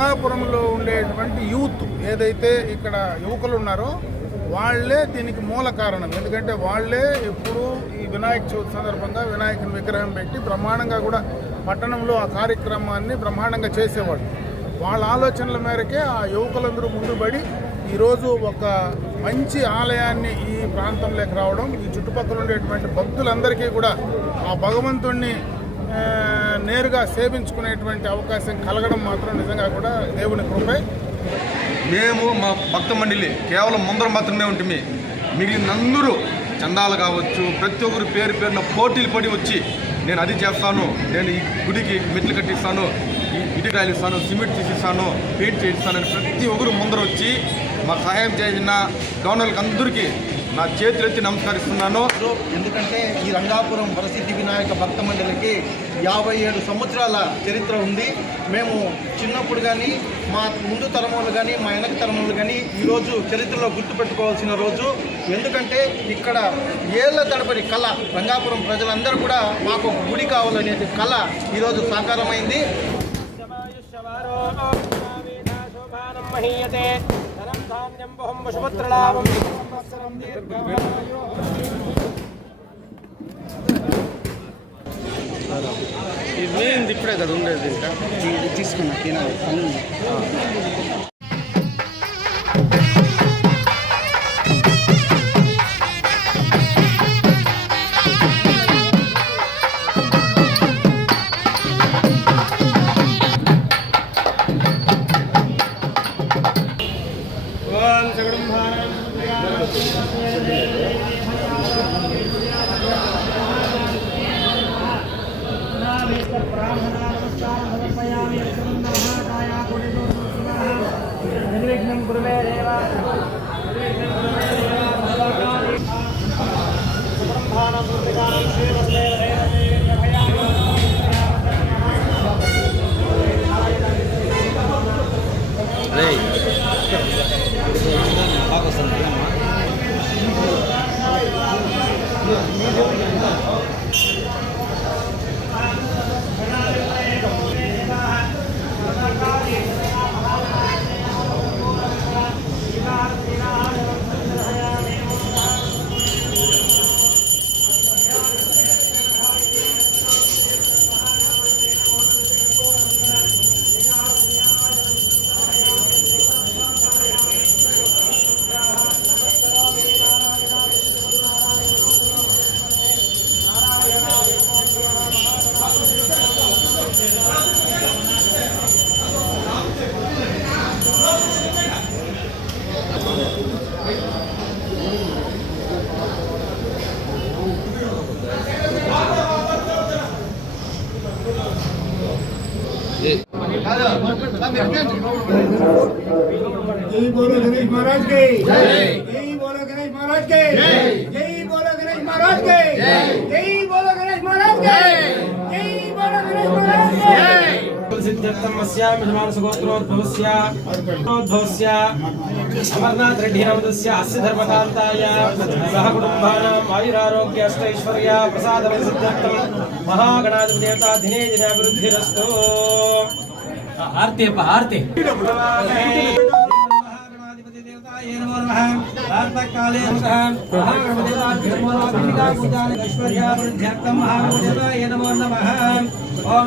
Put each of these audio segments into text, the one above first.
గంగాపురంలో ఉండేటువంటి యూత్ ఏదైతే ఇక్కడ యువకులు ఉన్నారో వాళ్ళే దీనికి మూల కారణం. ఎందుకంటే వాళ్ళే ఎప్పుడు ఈ వినాయక చవితి సందర్భంగా వినాయకుని విగ్రహం పెట్టి బ్రహ్మాండంగా కూడా పట్టణంలో ఆ కార్యక్రమాన్ని బ్రహ్మాండంగా చేసేవాళ్ళు. వాళ్ళ ఆలోచనల మేరకే ఆ యువకులందరూ ముందుబడి ఈరోజు ఒక మంచి ఆలయాన్ని ఈ ప్రాంతంలోకి రావడం ఈ చుట్టుపక్కల ఉండేటువంటి భక్తులందరికీ కూడా ఆ భగవంతుణ్ణి నేరుగా సేవించుకునేటువంటి అవకాశం కలగడం మాత్రం నిజంగా కూడా దేవుని కృపే. మేము మా భక్త మండలి కేవలం ముందర మాత్రమే ఉంటుంది మిగిలినందరూ చందాలు కావచ్చు ప్రతి ఒక్కరు పేరు పేరున పోటీలు పడి వచ్చి నేను అది చేస్తాను నేను ఈ గుడికి మెట్లు కట్టిస్తాను ఇటుక రాయిస్తాను సిమెంట్ తీసిస్తాను పెయింట్ చేయిస్తానని ప్రతి ఒక్కరు ముందర వచ్చి మాకు సహాయం చేసిన గవర్నర్లకు అందరికీ నా చేతులెత్తి నమస్కరిస్తున్నాను. ఎందుకంటే ఈ రంగాపురం వరసిద్ధి వినాయక భక్త మండలికి యాభై ఏడు సంవత్సరాల చరిత్ర ఉంది. మేము చిన్నప్పుడు కానీ మా ముందు తరములు కానీ మా వెనక తరములు కానీ ఈరోజు చరిత్రలో గుర్తుపెట్టుకోవాల్సిన రోజు. ఎందుకంటే ఇక్కడ ఏళ్ళ తడపడి కళ రంగాపురం ప్రజలందరూ కూడా మాకు ఒక గుడి కావాలనేది కళ ఈరోజు సాకారమైంది. మహీయతే. ధనం ధాన్యం బహుం పశుపుత్రలాభం సంవత్సరం దీర్ఘమాయు ఇప్పుడే కదా ఉండేది ఇంకా. తీసుకున్నా తినాలి. నిర్విఘ్నం अमरनाथ रेड्डी नामदस्य अस्य धर्मकान्ताय सह कुटुम्बानाम् आयुरारोग्य अष्टैश्वर्य प्रसादं सिद्ध्यर्थं महागणाधिदेवता दिने दिनाभिवृद्धिरस्तु आरती अप आरती। प्रातःकाले महागणपतिदेवता ऐश्वर्याभिवृद्ध्यर्थं महागणपतिदेवता ये नमो नमः। ओम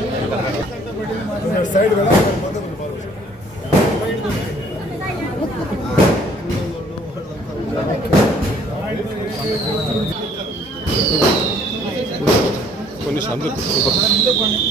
కొన్ని కొంచెం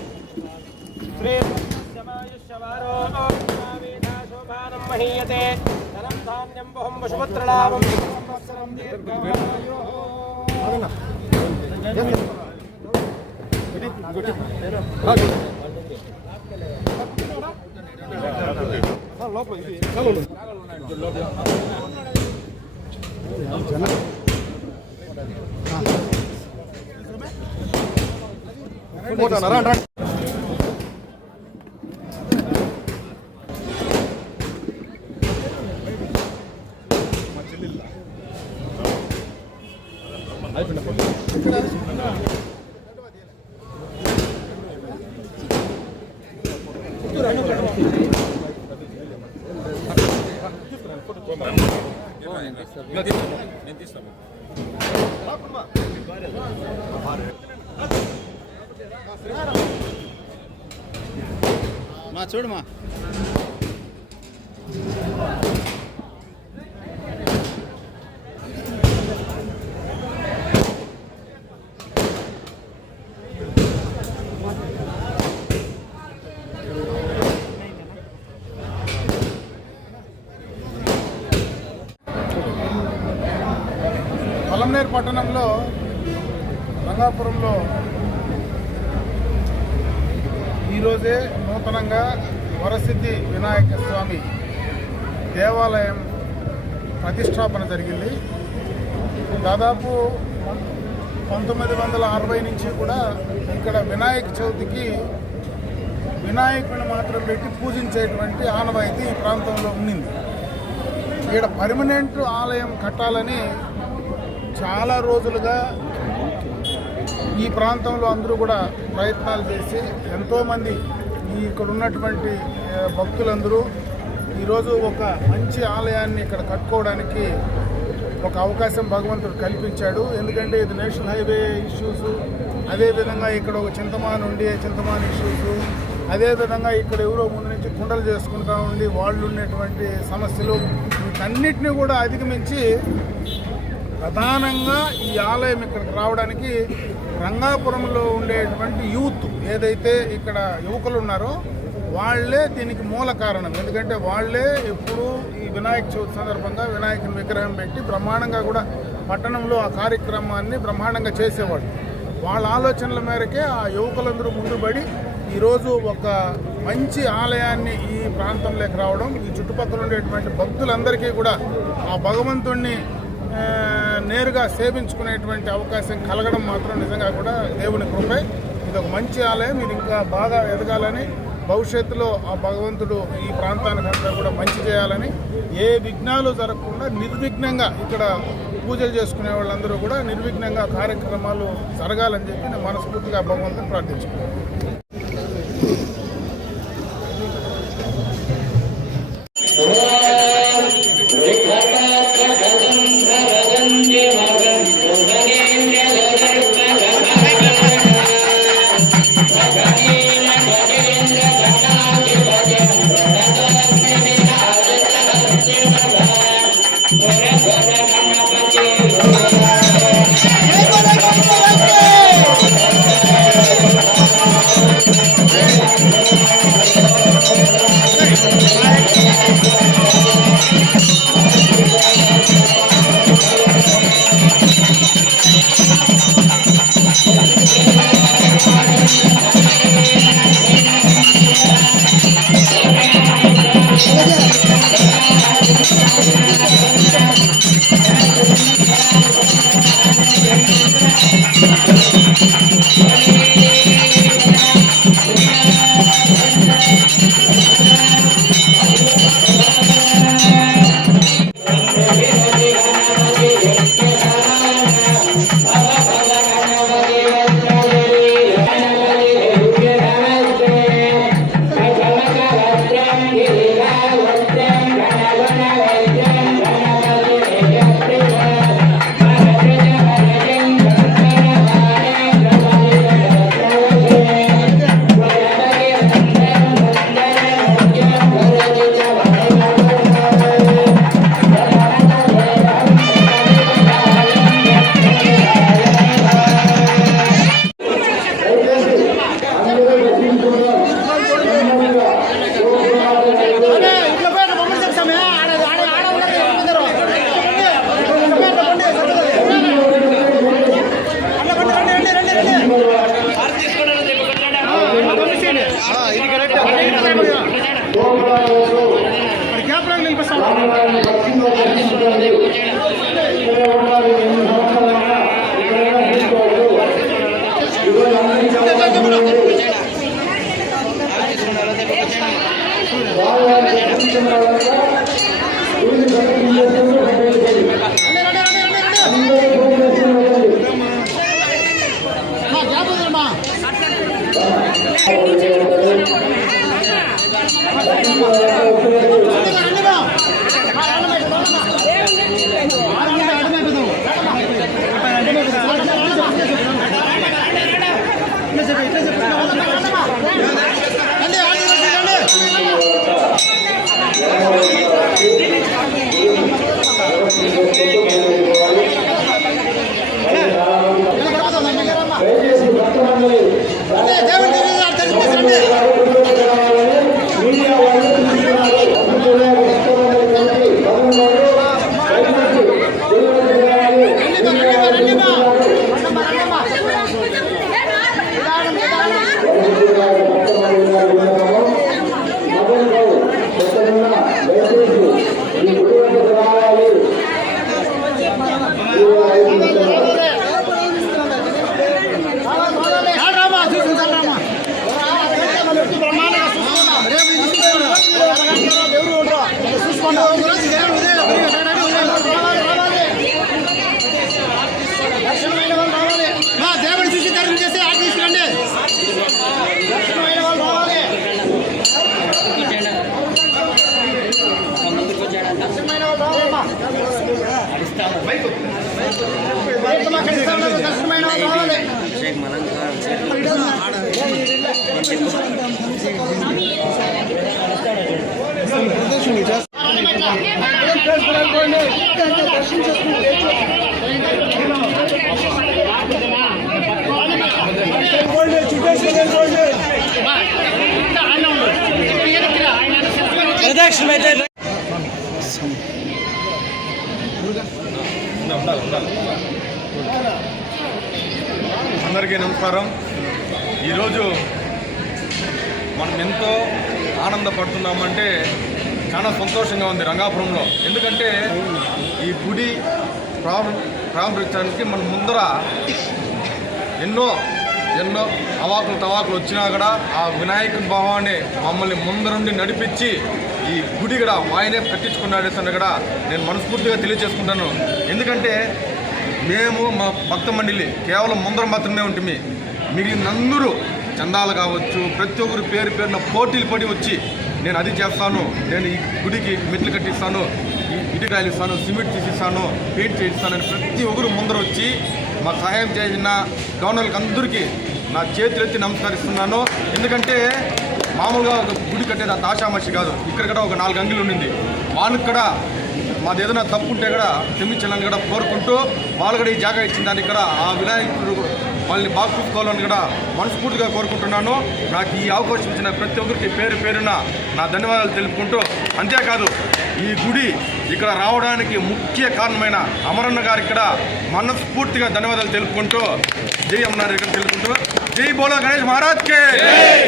మహీయతే ధనం ధాన్యం బహుం పశుపత్రలాభం సంవత్సరం దీర్ఘాయో మా. చూడమా పట్టణంలో రంగాపురంలో ఈరోజే నూతనంగా వరసిద్ధి వినాయక స్వామి దేవాలయం ప్రతిష్టాపన జరిగింది. దాదాపు పంతొమ్మిది వందల అరవై నుంచి కూడా ఇక్కడ వినాయక చవితికి వినాయకుని మాత్రం పెట్టి పూజించేటువంటి ఆనవాయితీ ఈ ప్రాంతంలో ఉండింది ఇక్కడ పర్మనెంట్ ఆలయం కట్టాలని చాలా రోజులుగా ఈ ప్రాంతంలో అందరూ కూడా ప్రయత్నాలు చేసి ఎంతోమంది ఇక్కడ ఉన్నటువంటి భక్తులందరూ ఈరోజు ఒక మంచి ఆలయాన్ని ఇక్కడ కట్టుకోవడానికి ఒక అవకాశం భగవంతుడు కల్పించాడు. ఎందుకంటే ఇది నేషనల్ హైవే ఇష్యూస్ అదేవిధంగా ఇక్కడ ఒక చింతమాన్ ఉండి చింతమాన్ ఇష్యూస్ అదేవిధంగా ఇక్కడ ఎవరో ముందు నుంచి కుండలు చేసుకుంటా ఉండి వాళ్ళు ఉండేటువంటి సమస్యలు వీటన్నిటిని కూడా అధిగమించి ప్రధానంగా ఈ ఆలయం ఇక్కడికి రావడానికి రంగాపురంలో ఉండేటువంటి యూత్ ఏదైతే ఇక్కడ యువకులు ఉన్నారో వాళ్ళే దీనికి మూల కారణం. ఎందుకంటే వాళ్ళే ఎప్పుడు ఈ వినాయక చవితి సందర్భంగా వినాయకుని విగ్రహం పెట్టి బ్రహ్మాండంగా కూడా పట్టణంలో ఆ కార్యక్రమాన్ని బ్రహ్మాండంగా చేసేవాళ్ళు. వాళ్ళ ఆలోచనల మేరకే ఆ యువకులందరూ ముందుబడి ఈరోజు ఒక మంచి ఆలయాన్ని ఈ ప్రాంతంలోకి రావడం ఈ చుట్టుపక్కల ఉండేటువంటి భక్తులందరికీ కూడా ఆ భగవంతుణ్ణి నేరుగా సేవించుకునేటువంటి అవకాశం కలగడం మాత్రం నిజంగా కూడా దేవుని కృపే. ఇది ఒక మంచి ఆలయం. ఇది ఇంకా బాగా ఎదగాలని భవిష్యత్తులో ఆ భగవంతుడు ఈ ప్రాంతానికి అంతా కూడా మంచి చేయాలని ఏ విఘ్నాలు జరగకుండా నిర్విఘ్నంగా ఇక్కడ పూజలు చేసుకునే వాళ్ళందరూ కూడా నిర్విఘ్నంగా కార్యక్రమాలు జరగాలని చెప్పి నేను మనస్ఫూర్తిగా భగవంతుని ప్రార్థించుకున్నాను అందరికీ నమస్కారం. ఈరోజు మనం ఎంతో ఆనందపడుతున్నామంటే చాలా సంతోషంగా ఉంది రంగాపురంలో. ఎందుకంటే ఈ గుడి ప్రారంభించడానికి మన ముందర ఎన్నో ఎన్నో అవాకులు తవాకులు వచ్చినా కూడా ఆ వినాయకుని భావాన్ని మమ్మల్ని ముందరుండి నడిపించి ఈ గుడి కూడా ఆయనే కట్టించుకున్నాడు అని కూడా నేను మనస్ఫూర్తిగా తెలియజేసుకుంటాను. ఎందుకంటే మేము మా భక్త మండలి కేవలం ముందర మాత్రమే ఉంటుంది మిగిలినందరూ చందాలు కావచ్చు ప్రతి ఒక్కరు పేరు పేరున పోటీలు పడి వచ్చి నేను అది చేస్తాను నేను ఈ గుడికి మెట్లు కట్టిస్తాను ఈ ఇటుకాయలు ఇస్తాను సిమెంట్ తీసిస్తాను పెయింట్ చేయిస్తాను అని ప్రతి ఒక్కరు ముందర వచ్చి మాకు సహాయం చేసిన గవర్నర్లకు అందరికీ నా చేతులెత్తి నమస్కరిస్తున్నాను. ఎందుకంటే మామూలుగా ఒక గుడి కట్టేది అంత ఆశామాషి కాదు. ఇక్కడ కూడా ఒక నాలుగు అంగిలు ఉండింది. వాళ్ళకి కూడా మాది ఏదైనా తప్పు ఉంటే కూడా క్షమించాలని కూడా కోరుకుంటూ వాళ్ళు కూడా ఈ జాగా ఇచ్చిన దానికి కూడా ఆ వినాయకుడు వాళ్ళని బాగా చూసుకోవాలని కూడా మనస్ఫూర్తిగా కోరుకుంటున్నాను. నాకు ఈ అవకాశం ఇచ్చిన ప్రతి ఒక్కరికి పేరు పేరున నా ధన్యవాదాలు తెలుపుకుంటూ అంతేకాదు ఈ గుడి ఇక్కడ రావడానికి ముఖ్య కారణమైన అమరన్న గారికి కూడా మనస్ఫూర్తిగా ధన్యవాదాలు తెలుపుకుంటూ జై అమరన్న ఇక్కడ తెలుపుకుంటూ జై బోలో గణేష్ మహారాజ్ కే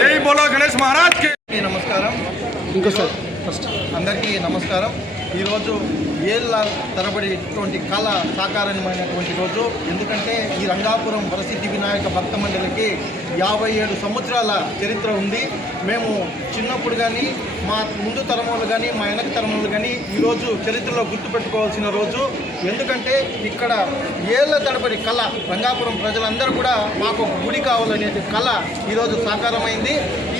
జై బోలో గణేష్ మహారాజ్ కే నమస్కారం ఇంకోసారి ఫస్ట్ అందరికీ నమస్కారం. ఈరోజు ఏళ్ళ తరబడి ఇటువంటి కళ సాకారమైనటువంటి రోజు. ఎందుకంటే ఈ రంగాపురం వరసిద్ధి వినాయక భక్త మండలికి యాభై ఏడు సంవత్సరాల చరిత్ర ఉంది. మేము చిన్నప్పుడు కానీ మా ముందు తరములు కానీ మా వెనక తరములు కానీ ఈరోజు చరిత్రలో గుర్తుపెట్టుకోవాల్సిన రోజు. ఎందుకంటే ఇక్కడ ఏళ్ళ తడబడి కళ రంగాపురం ప్రజలందరూ కూడా మాకు ఒక గుడి కావాలనేది కళ ఈరోజు సాకారమైంది.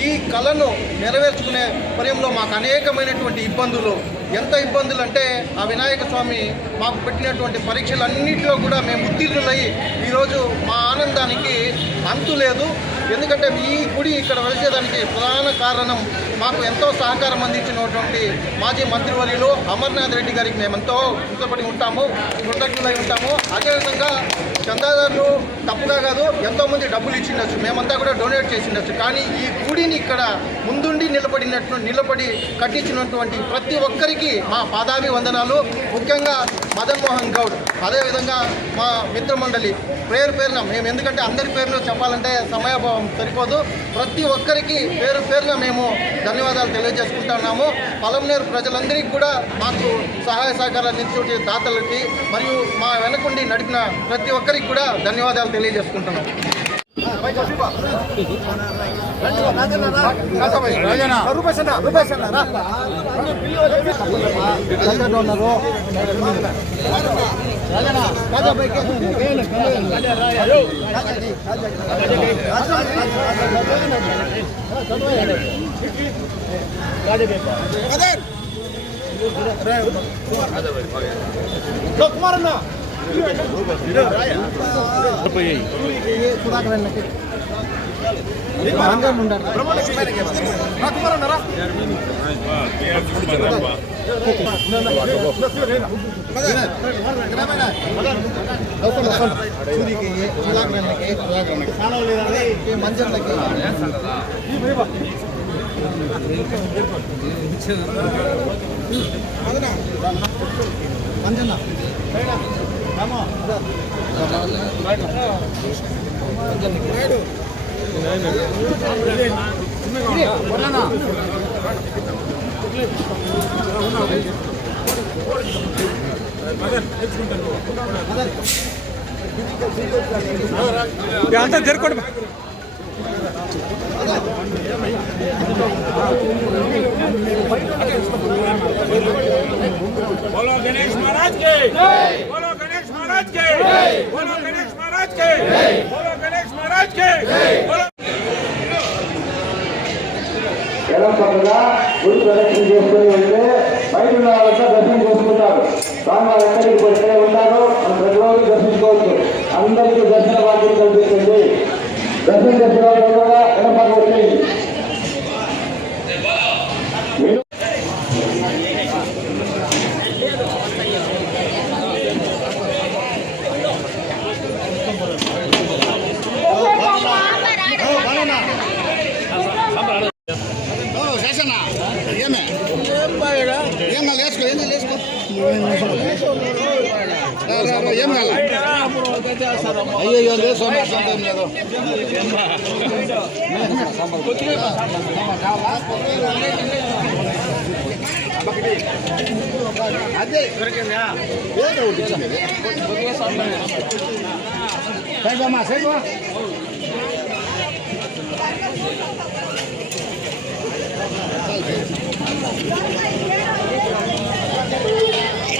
ఈ కళను నెరవేర్చుకునే పర్యంలో మాకు అనేకమైనటువంటి ఇబ్బందులు ఎంత ఇబ్బందులు అంటే ఆ వినాయక స్వామి మాకు పెట్టినటువంటి పరీక్షలన్నింటిలో కూడా మేము ఉత్తీర్ణులై ఈరోజు మా ఆనందానికి అంతు లేదు. ఎందుకంటే ఈ గుడి ఇక్కడ వెలిసేదానికి ప్రధాన కారణం మాకు ఎంతో సహకారం అందించినటువంటి మాజీ మంత్రివర్యులు అమర్నాథ్ రెడ్డి గారికి మేము ఎంతో కృతపడి ఉంటాము కృతజ్ఞులై ఉంటాము. అదేవిధంగా చందాదారులు తప్పుగా కాదు ఎంతోమంది డబ్బులు ఇచ్చిండొచ్చు. మేమంతా కూడా డొనేట్ చేసిండొచ్చు. కానీ ఈ గుడిని ఇక్కడ ముందుండి నిలబడినట్టు నిలబడి కట్టించినటువంటి ప్రతి ఒక్కరికి మా పాదాభి వందనాలు ముఖ్యంగా మదన్మోహన్ గౌడ్ అదేవిధంగా మా మిత్రమండలి పేరు పేరున మేము ఎందుకంటే అందరి పేర్లు చెప్పాలంటే సమయాభావం సరిపోదు. ప్రతి ఒక్కరికి పేరు పేరున మేము ధన్యవాదాలు తెలియజేసుకుంటున్నాము పొలంనేరు ప్రజలందరికీ కూడా మాకు సహాయ సహకారాలు ఇన్స్టిట్యూట్ దాతలకి మరియు మా వెనకుండి నడిపిన ప్రతి ఒక్కరికి కూడా ధన్యవాదాలు తెలియజేసుకుంటున్నాం మంజర్లకి మంజన్న అంతా జరుకోండి बोलो गणेश महाराज के కూడా పక్కగా గుడి ప్రదక్షిణ చేసుకుని ఉంటే బయట ఉన్న వాళ్ళంతా దర్శనం చేసుకుంటారు. కానీ వాళ్ళు ఎక్కడికి పోయి ఎక్కడే ఉంటారో మనం ప్రతిరోజు దర్శించుకోవచ్చు. అందరికీ దర్శన భాగ్యం కల్పిస్తుంది దర్శనం చేసిన వాళ్ళు కూడా వేసానా ఏమే? ఏం వేసుకో ఏం వేసుకో ఏం కావాలి అయ్యో లేదు సోమ సందేం ఎలా పక్క వచ్చేయండి Vamos, 頑張れ!